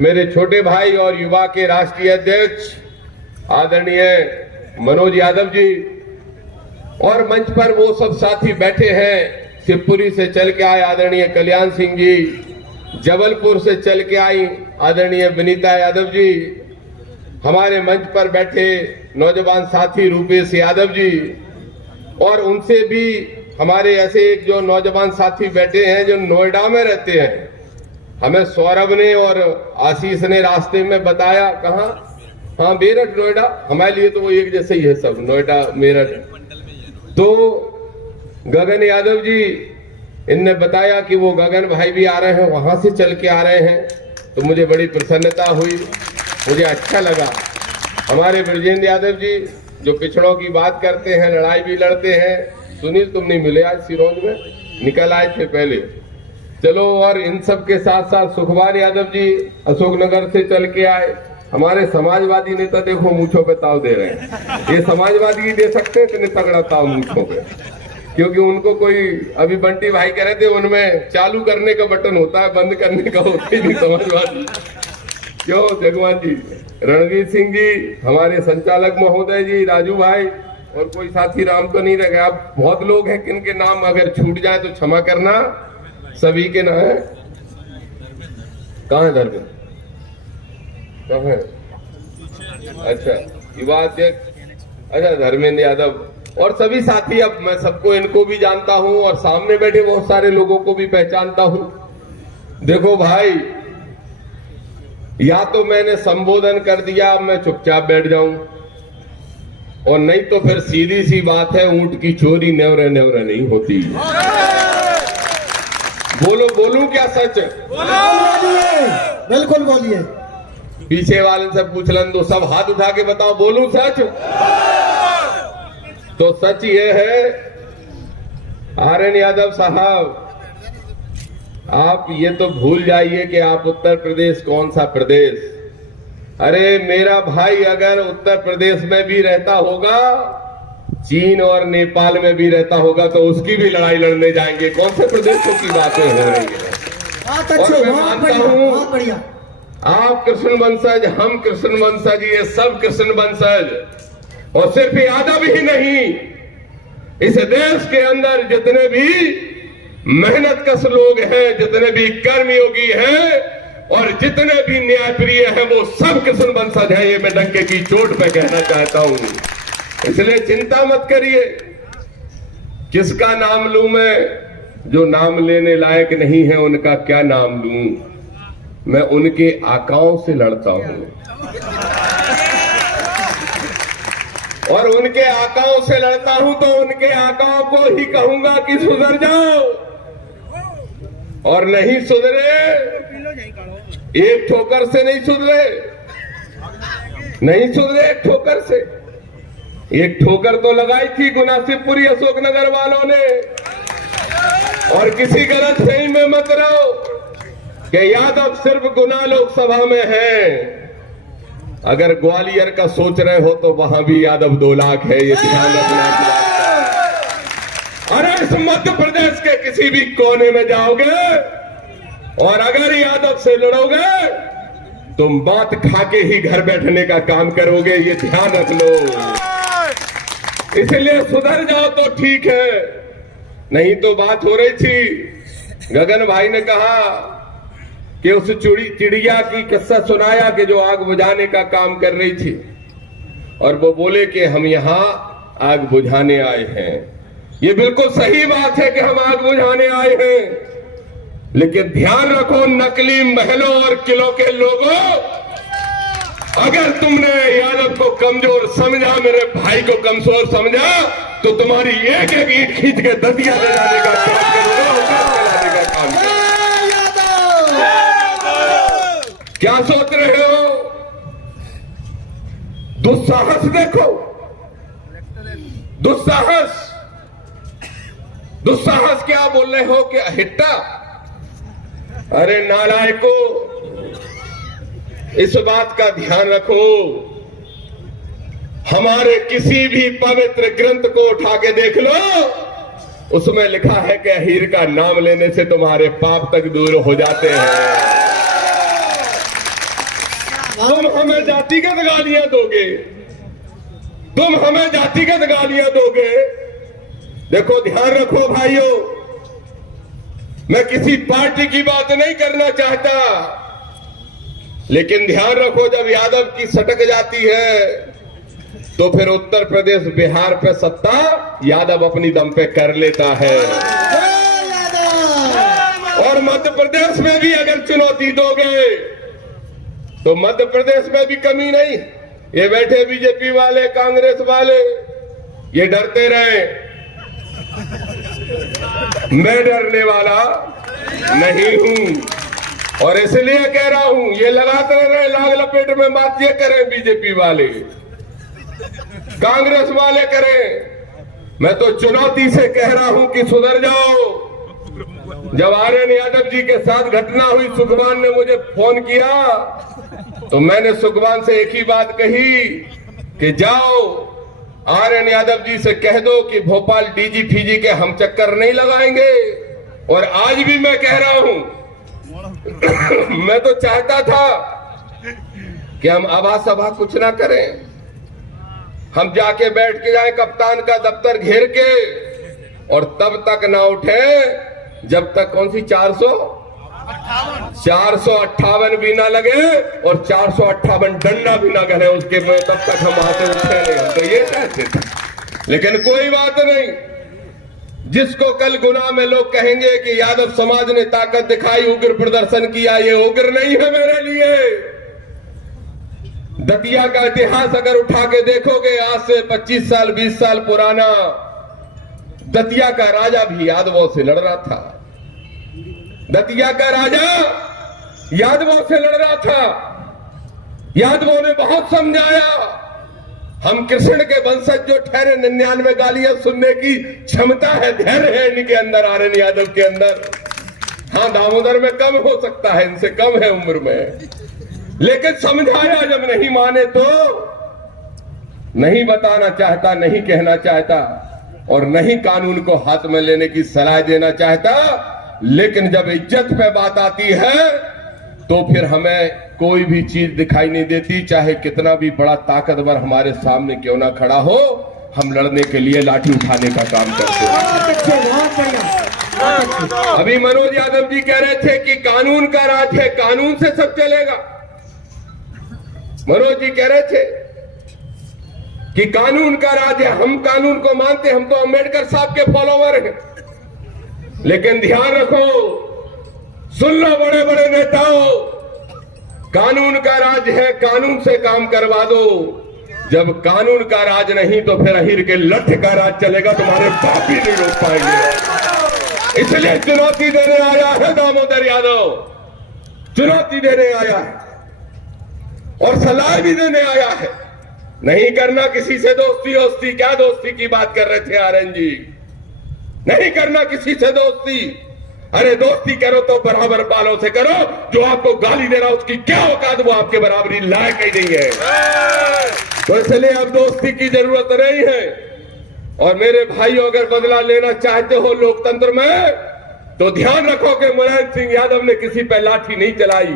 मेरे छोटे भाई और युवा के राष्ट्रीय अध्यक्ष आदरणीय मनोज यादव जी, और मंच पर वो सब साथी बैठे हैं। शिवपुरी से चल के आए आदरणीय कल्याण सिंह जी, जबलपुर से चल के आई आदरणीय विनीता यादव जी, हमारे मंच पर बैठे नौजवान साथी रूपेश यादव जी, और उनसे भी हमारे ऐसे एक जो नौजवान साथी बैठे हैं जो नोएडा में रहते हैं। हमें सौरभ ने और आशीष ने रास्ते में बताया, कहाँ, हाँ मेरठ नोएडा, हमारे लिए तो वो एक जैसे ही है सब, नोएडा मेरठ। तो गगन यादव जी, इनने बताया कि वो गगन भाई भी आ रहे हैं, वहां से चल के आ रहे हैं। तो मुझे बड़ी प्रसन्नता हुई, मुझे अच्छा लगा। हमारे ब्रजेंद्र यादव जी जो पिछड़ों की बात करते हैं, लड़ाई भी लड़ते हैं। सुनील तुम नहीं मिले आज सिरोंज में, निकल आए थे पहले। चलो, और इन सब के साथ साथ सुखवार यादव जी अशोकनगर से चल के आए। हमारे समाजवादी नेता देखो मूंछों पे ताव दे रहे हैं। ये समाजवादी ही दे सकते हैं इतने तगड़ा ताव मूंछों पे, क्योंकि उनको कोई, अभी बंटी भाई कह रहे थे उनमें चालू करने का बटन होता है, बंद करने का होता ही नहीं समाजवादी। क्यों जगवान जी, रणवीर सिंह जी, हमारे संचालक महोदय जी, राजू भाई, और कोई साथी राम तो नहीं रह गया। अब बहुत लोग हैं किनके नाम अगर छूट जाए तो क्षमा करना, सभी के नाम है। कहाँ है धर्मेंद्र? कब है? अच्छा, युवा अध्यक्ष, अच्छा धर्मेंद्र यादव और सभी साथी। अब मैं सबको, इनको भी जानता हूं और सामने बैठे बहुत सारे लोगों को भी पहचानता हूं। देखो भाई, या तो मैंने संबोधन कर दिया, अब मैं चुपचाप बैठ जाऊं, और नहीं तो फिर सीधी सी बात है, ऊंट की चोरी न्योरे न्योरे नहीं होती। बोलूं क्या सच? बिल्कुल बोलिए। पीछे वाले से पूछ लन तो सब हाथ उठा के बताओ, बोलूं सच? तो सच ये है आर्यन यादव साहब, आप ये तो भूल जाइए कि आप उत्तर प्रदेश कौन सा प्रदेश। अरे मेरा भाई अगर उत्तर प्रदेश में भी रहता होगा, चीन और नेपाल में भी रहता होगा, तो उसकी भी लड़ाई लड़ने जाएंगे। कौन से प्रदेशों की बातें हो रही है? और मैं मानता हूं आप कृष्ण वंशज, हम कृष्ण वंशज, ये सब कृष्ण वंशज, और सिर्फ यादव ही नहीं, इस देश के अंदर जितने भी मेहनत कश लोग हैं, जितने भी कर्मयोगी हैं और जितने भी न्यायप्रिय हैं, वो सब कृष्ण वंशज हैं। ये मैं डंके की चोट पे कहना चाहता हूं। इसलिए चिंता मत करिए किसका नाम लूं मैं। जो नाम लेने लायक नहीं है उनका क्या नाम लूं। मैं उनके आकाओं से लड़ता हूं, और उनके आकाओं से लड़ता हूं तो उनके आकाओं को ही कहूंगा कि सुधर जाओ, और नहीं सुधरे, एक ठोकर से नहीं सुधरे, नहीं सुधरे एक ठोकर से। एक ठोकर तो लगाई थी गुनासिबपुरी अशोकनगर वालों ने, और किसी गलत फहमी में मत रहो कि यादव सिर्फ गुना लोकसभा में है। अगर ग्वालियर का सोच रहे हो तो वहां भी यादव 2 लाख है, ये ध्यान रखना। अरे इस मध्य प्रदेश के किसी भी कोने में जाओगे और अगर यादव से लड़ोगे तुम बात खा के ही घर बैठने का काम करोगे, ये ध्यान रख लो। इसलिए सुधर जाओ तो ठीक है, नहीं तो बात हो रही थी, गगन भाई ने कहा कि उस चिड़िया की किस्सा सुनाया कि जो आग बुझाने का काम कर रही थी, और वो बोले कि हम यहां आग बुझाने आए हैं। ये बिल्कुल सही बात है कि हम आग बुझाने आए हैं, लेकिन ध्यान रखो नकली महलों और किलों के लोगों, अगर तुमने यादव को कमजोर समझा, मेरे भाई को कमजोर समझा, तो तुम्हारी एक एक ईंट खींच के दतिया ले जाने का काम करोगे। क्या सोच रहे हो? दुस्साहस देखो, दुस्साहस। दुस्साहस क्या बोल रहे हो कि अहिट्टा? अरे नालायको, इस बात का ध्यान रखो, हमारे किसी भी पवित्र ग्रंथ को उठा के देख लो, उसमें लिखा है कि अहीर का नाम लेने से तुम्हारे पाप तक दूर हो जाते हैं। तुम हमें जातिगत गालियां दोगे, तुम हमें जातिगत गालियां दोगे। देखो ध्यान रखो भाइयों, मैं किसी पार्टी की बात नहीं करना चाहता, लेकिन ध्यान रखो जब यादव की सटक जाती है तो फिर उत्तर प्रदेश बिहार पे सत्ता यादव अपनी दम पे कर लेता है, और मध्य प्रदेश में भी अगर चुनौती दोगे तो मध्य प्रदेश में भी कमी नहीं। ये बैठे बीजेपी वाले, कांग्रेस वाले, ये डरते रहे, मैं डरने वाला नहीं हूं, और इसलिए कह रहा हूं ये लगाते रहे लाग लपेट में बात ये करें बीजेपी वाले, कांग्रेस वाले करें, मैं तो चुनौती से कह रहा हूं कि सुधर जाओ। जब आर्यन यादव जी के साथ घटना हुई, सुखवान ने मुझे फोन किया तो मैंने सुखवान से एक ही बात कही कि जाओ आर्यन यादव जी से कह दो कि भोपाल डीजी फीजी के हम चक्कर नहीं लगाएंगे। और आज भी मैं कह रहा हूं मैं तो चाहता था कि हम आभा सभा कुछ ना करें, हम जाके बैठ के जाए कप्तान का दफ्तर घेर के, और तब तक ना उठे जब तक कौन सी 458 भी ना लगे और 458 डंडा भी ना गले उसके में, तब तक हम वहां से उठे नहीं। हम तो ये चाहते थे। लेकिन कोई बात नहीं, जिसको कल गुनाह में लोग कहेंगे कि यादव समाज ने ताकत दिखाई, उग्र प्रदर्शन किया, ये उग्र नहीं है मेरे लिए। दतिया का इतिहास अगर उठा के देखोगे, आज से 25 साल 20 साल पुराना, दतिया का राजा भी यादवों से लड़ रहा था। दतिया का राजा यादवों से लड़ रहा था। यादवों ने बहुत समझाया। हम कृष्ण के वंशज जो ठहरे, 99 गालियां सुनने की क्षमता है, धैर्य है इनके अंदर, आर्यन यादव के अंदर। हाँ, दामोदर में कम हो सकता है, इनसे कम है उम्र में, लेकिन समझाया जब नहीं माने तो नहीं बताना चाहता, नहीं कहना चाहता और नहीं कानून को हाथ में लेने की सलाह देना चाहता। लेकिन जब इज्जत पे बात आती है तो फिर हमें कोई भी चीज दिखाई नहीं देती, चाहे कितना भी बड़ा ताकतवर हमारे सामने क्यों ना खड़ा हो, हम लड़ने के लिए लाठी उठाने का काम करते हैं। अभी मनोज यादव जी कह रहे थे कि कानून का राज है, कानून से सब चलेगा। मनोज जी कह रहे थे कि कानून का राज है, हम कानून को मानते, हम तो अंबेडकर साहब के फॉलोवर हैं। लेकिन ध्यान रखो, सुन लो बड़े बड़े नेताओं, कानून का राज है, कानून से काम करवा दो। जब कानून का राज नहीं तो फिर अहिर के लठ का राज चलेगा, तुम्हारे बाप ही नहीं रोक पाएंगे। इसलिए चुनौती देने आया है दामोदर यादव, चुनौती देने आया है और सलाह भी देने आया है। नहीं करना किसी से दोस्ती वोस्ती, क्या दोस्ती की बात कर रहे थे आर्यन जी, नहीं करना किसी से दोस्ती। अरे दोस्ती करो तो बराबर बालों से करो, जो आपको गाली दे रहा उसकी क्या औकात, वो आपके बराबरी लायक ही नहीं है। तो इसलिए अब दोस्ती की जरूरत नहीं है। और मेरे भाइयों, अगर बदला लेना चाहते हो लोकतंत्र में तो ध्यान रखो कि मुलायम सिंह यादव ने किसी पर लाठी नहीं चलाई।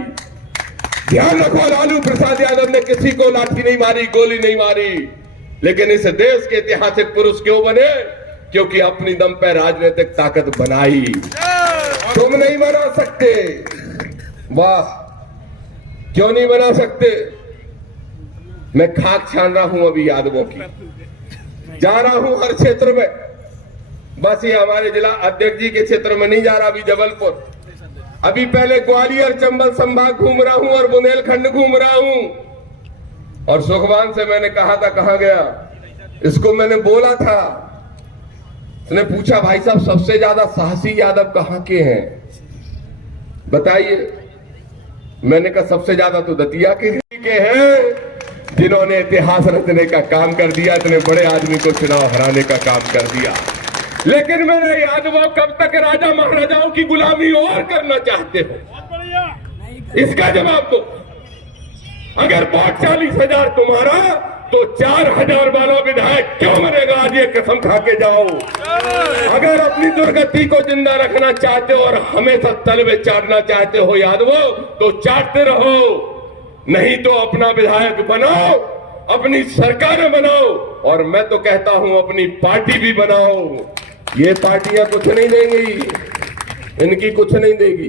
ध्यान रखो, लालू प्रसाद यादव ने किसी को लाठी नहीं मारी, गोली नहीं मारी। लेकिन इस देश के ऐतिहासिक पुरुष क्यों बने? क्योंकि अपनी दम पर राजनीतिक ताकत बनाई। तुम नहीं बना सकते, वाह, क्यों नहीं बना सकते? मैं खाक छान रहा हूं अभी यादवों की, जा रहा हूं हर क्षेत्र में। बस ये हमारे जिला अध्यक्ष जी के क्षेत्र में नहीं जा रहा, अभी जबलपुर, अभी पहले ग्वालियर चंबल संभाग घूम रहा हूं और बुंदेलखंड घूम रहा हूं। और सुखवान से मैंने कहा था, कहां गया? इसको मैंने बोला था, उसने पूछा भाई साहब सबसे ज्यादा साहसी यादव कहां के हैं बताइए? मैंने कहा सबसे ज्यादा तो दतिया के हैं, जिन्होंने इतिहास रचने का काम कर दिया, इतने बड़े आदमी को चुनाव हराने का काम कर दिया। लेकिन मेरे यादवों, कब तक राजा महाराजाओं की गुलामी और करना चाहते हो? इसका जवाब दो। अगर वोट 40,000 तुम्हारा तो 4,000 वाला विधायक क्यों बनेगा? आज ये कसम खा के जाओ। अगर अपनी दुर्गति को जिंदा रखना चाहते हो और हमेशा तलवे चाटना चाहते हो यादवों, तो चाटते रहो, नहीं तो अपना विधायक बनाओ, अपनी सरकारें बनाओ, और मैं तो कहता हूं अपनी पार्टी भी बनाओ। ये पार्टियां कुछ नहीं देंगी, इनकी कुछ नहीं देगी,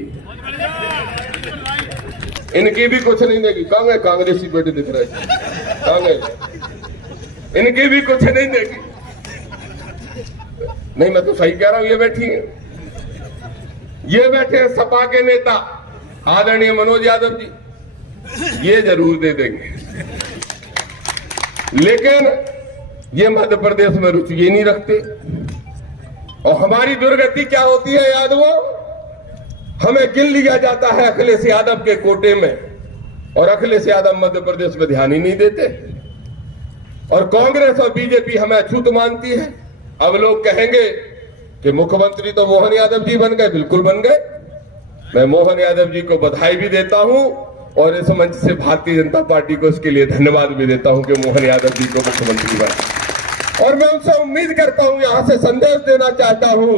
इनकी भी कुछ नहीं देगी। कहां गए कांग्रेसी बेटे दिख रहे हैं? कहां गए? इनकी भी कुछ नहीं देगी। नहीं, मैं तो सही कह रहा हूं, ये बैठी है, ये बैठे हैं सपा के नेता आदरणीय मनोज यादव जी, ये जरूर दे देंगे। लेकिन ये मध्य प्रदेश में रुचि ये नहीं रखते। और हमारी दुर्गति क्या होती है यादवों? हमें गिन लिया जाता है अखिलेश यादव के कोटे में, और अखिलेश यादव मध्य प्रदेश में ध्यान ही नहीं देते। और कांग्रेस और बीजेपी हमें अछूत मानती है। अब लोग कहेंगे कि मुख्यमंत्री तो मोहन यादव जी बन गए, बिल्कुल बन गए। मैं मोहन यादव जी को बधाई भी देता हूं और इस मंच से भारतीय जनता पार्टी को इसके लिए धन्यवाद भी देता हूं कि मोहन यादव जी को मुख्यमंत्री बना। और मैं उनसे उम्मीद करता हूं, यहां से संदेश देना चाहता हूं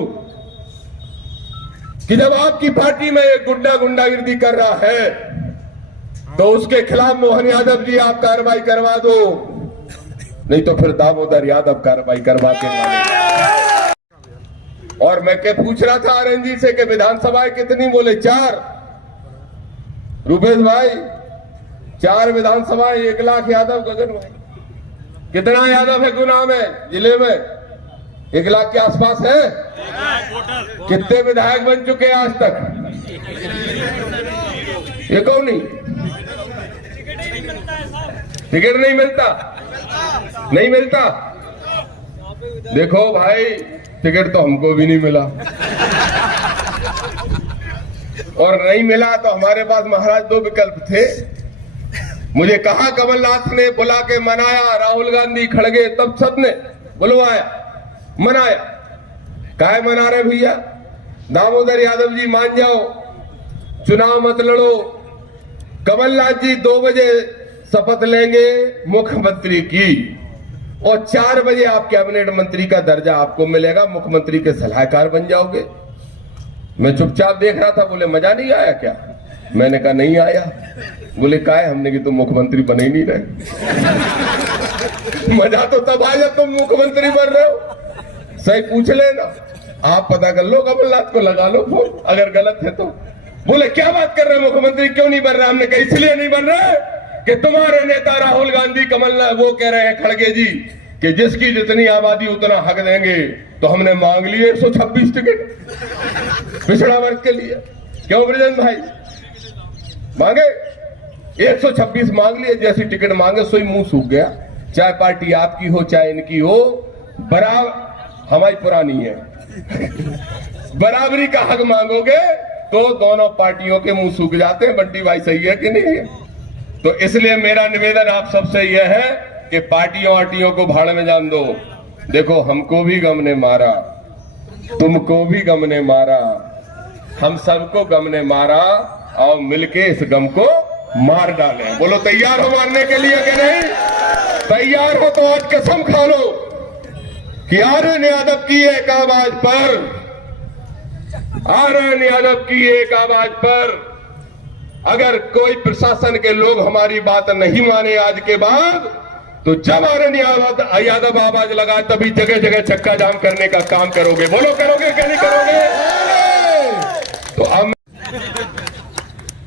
कि जब आपकी पार्टी में एक गुंडागिर्दी कर रहा है तो उसके खिलाफ मोहन यादव जी आप कार्रवाई करवा दो, नहीं तो फिर दामोदर यादव कार्रवाई करवा के मानेंगे। और मैं क्या पूछ रहा था आर्यन जी से कि विधानसभाएं कितनी, बोले 4। रूपेश भाई 4 विधानसभाएं, 1 लाख यादव गगन भाई, कितना यादव है गुना में, जिले में 1 लाख के आसपास है। कितने विधायक बन चुके हैं आज तक? ये कौन नहीं, टिकट नहीं मिलता, नहीं मिलता। देखो भाई टिकट तो हमको भी नहीं मिला और नहीं मिला तो हमारे पास महाराज 2 विकल्प थे। मुझे कहा कमलनाथ ने बुला के मनाया, राहुल गांधी खड़गे तब सबने बुलवाया मनाया। काहे मना रहे भैया? दामोदर यादव जी मान जाओ, चुनाव मत लड़ो। कमलनाथ जी 2 बजे शपथ लेंगे मुख्यमंत्री की और 4 बजे आप कैबिनेट मंत्री का दर्जा आपको मिलेगा, मुख्यमंत्री के सलाहकार बन जाओगे। मैं चुपचाप देख रहा था, बोले मजा नहीं आया क्या? मैंने कहा नहीं आया। बोले काहे? हमने कि तुम मुख्यमंत्री बने ही नहीं रहे। मजा तो तब आया तुम मुख्यमंत्री बन रहे हो। सही पूछ लेना, आप पता कर लो, कमलनाथ को लगा लो फोन अगर गलत है तो। बोले क्या बात कर रहे हैं, मुख्यमंत्री क्यों नहीं बन रहा? हमने कहा इसलिए नहीं बन रहे कि तुम्हारे नेता राहुल गांधी, कमलनाथ वो कह रहे हैं खड़गे जी कि जिसकी जितनी आबादी उतना हक देंगे, तो हमने मांग लिए 126 टिकट पिछड़ा वर्ग के लिए। क्यों ब्रजेंद्र भाई? मांगे 126 मांग लिए, जैसी टिकट मांगे सोई मुंह सूख गया। चाहे पार्टी आपकी हो चाहे इनकी हो, बराबर हमारी पुरानी है बराबरी का हक मांगोगे तो दोनों पार्टियों के मुंह सूख जाते हैं। बंटी भाई सही है कि नहीं है? तो इसलिए मेरा निवेदन आप सबसे यह है कि पार्टियों वार्टियों को भाड़ में जान दो। देखो हमको भी गम ने मारा, तुमको भी गम ने मारा, हम सबको गम ने मारा, आओ मिलके इस गम को मार डालें। बोलो तैयार हो मारने के लिए कि नहीं? तैयार हो तो आज कसम खा लो कि आर्यन यादव की एक आवाज पर, आर्यन यादव की एक आवाज पर अगर कोई प्रशासन के लोग हमारी बात नहीं माने आज के बाद, तो जब आर्यन यादव आवाज लगाए तभी जगह जगह चक्का जाम करने का काम करोगे। बोलो करोगे कि नहीं करोगे? तो अब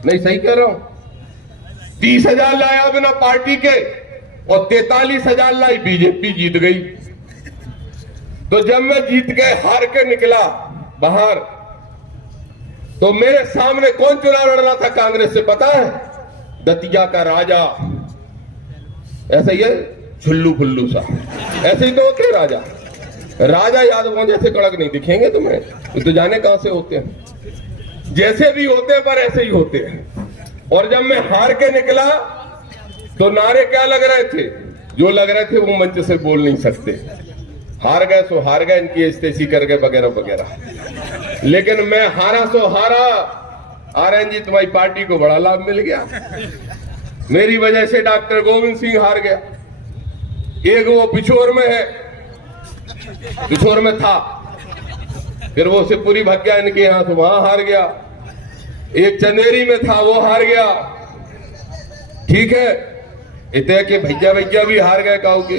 नहीं सही कह रहा हूं, 30,000 लाया बिना पार्टी के और 43,000 लाई, बीजेपी जीत गई। तो जब मैं जीत के हार के निकला बाहर, तो मेरे सामने कौन चुनाव लड़ रहा था कांग्रेस से पता है? दतिया का राजा, ऐसा ही है झुल्लू फुल्लू सा, ऐसे ही तो होते हैं राजा। राजा यादवों जैसे कड़क नहीं दिखेंगे तुम्हें, तो जाने कहां से होते हैं, जैसे भी होते हैं पर ऐसे ही होते हैं। और जब मैं हार के निकला तो नारे क्या लग रहे थे? जो लग रहे थे वो मंच से बोल नहीं सकते। हार गए सो हार गए, इनकी इस्तेसी करके वगैरह वगैरह। लेकिन मैं हारा सो हारा, आर्यन जी तुम्हारी पार्टी को बड़ा लाभ मिल गया। मेरी वजह से डॉक्टर गोविंद सिंह हार गया। एक वो पिछोर में है, पिछोर में था, फिर वो शिवपुरी भाग गया इनके यहां, तो वहां हार गया। एक चंदेरी में था, वो हार गया। ठीक है, इतने के भैया भी हार गए, काऊ के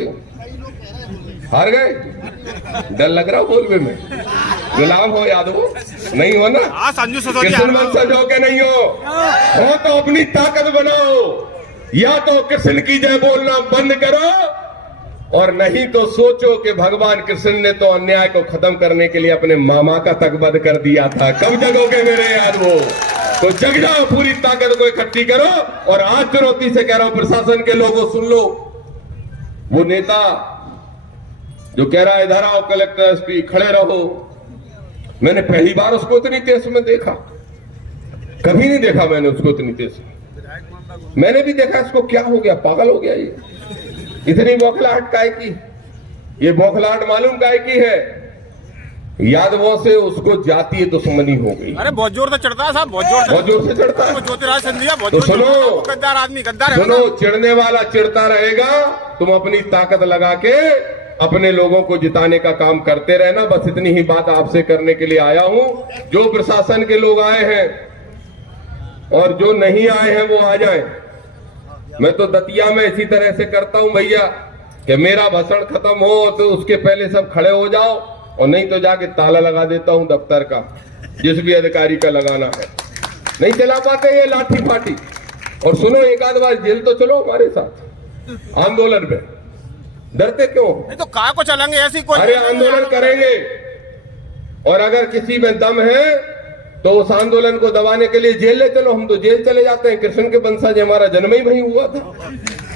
हार गए। डर लग रहा बोलने में, गुलाम हो यादव नहीं हो ना, कृष्ण वंशज हो के नहीं हो तो अपनी ताकत बनाओ। या तो कृष्ण की जय बोलना बंद करो, और नहीं तो सोचो कि भगवान कृष्ण ने तो अन्याय को खत्म करने के लिए अपने मामा का तक वध कर दिया था। कब जगोगे मेरे यादवों? तो जग जाओ, पूरी ताकत को इकट्ठी करो। और आज चुनौती से कह रहा हूं प्रशासन के लोगों, सुन लो। वो नेता जो कह रहा है इधर आओ कलेक्टर एसपी खड़े रहो, मैंने पहली बार उसको इतनी तेज में देखा, कभी नहीं देखा मैंने उसको इतनी तेज में। मैंने भी देखा इसको क्या हो गया, पागल हो गया ये, इतनी बौखलाहट काय की? ये बौखलाहट मालूम काय की है यादवों से उसको जातीय दुश्मनी हो गई। अरे बहुत जोर से चढ़ता है साहब, बहुत जोर से चढ़ता है। ज्योतिराज सिंधिया बहुत तो जोर से सुनो, चढ़ता है, वो गद्दार आदमी गद्दार है। सुनो, चिढ़ने वाला चिढ़ता रहेगा, तुम अपनी ताकत लगा के अपने लोगों को जिताने का काम करते रहना। बस इतनी ही बात आपसे करने के लिए आया हूं। जो प्रशासन के लोग आए हैं और जो नहीं आए हैं वो आ जाएं। मैं तो दतिया में इसी तरह से करता हूं भैया कि मेरा भाषण खत्म हो तो उसके पहले सब खड़े हो जाओ, और नहीं तो जाके ताला लगा देता हूं दफ्तर का, जिस भी अधिकारी का लगाना है। नहीं चला पाते ये लाठी फाटी। और सुनो, एक आध बार जेल तो चलो हमारे साथ आंदोलन में, डरते क्यों? नहीं तो कहा को चलेंगे ऐसी कोई। अरे आंदोलन करेंगे, और अगर किसी में दम है तो उस आंदोलन को दबाने के लिए जेल ले चलो। हम तो जेल चले जाते हैं, कृष्ण के वंशज, हमारा जन्म ही वहीं हुआ था,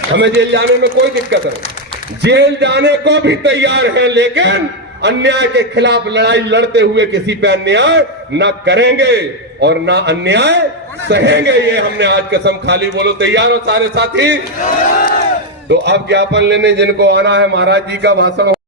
हमें जेल जाने में कोई दिक्कत नहीं। जेल जाने को भी तैयार है, लेकिन अन्याय के खिलाफ लड़ाई लड़ते हुए किसी पे अन्याय न करेंगे और न अन्याय सहेंगे। ये हमने आज कसम खाली। बोलो तैयार हो सारे साथी? तो अब ज्ञापन लेने जिनको आना है, महाराज जी का भाषण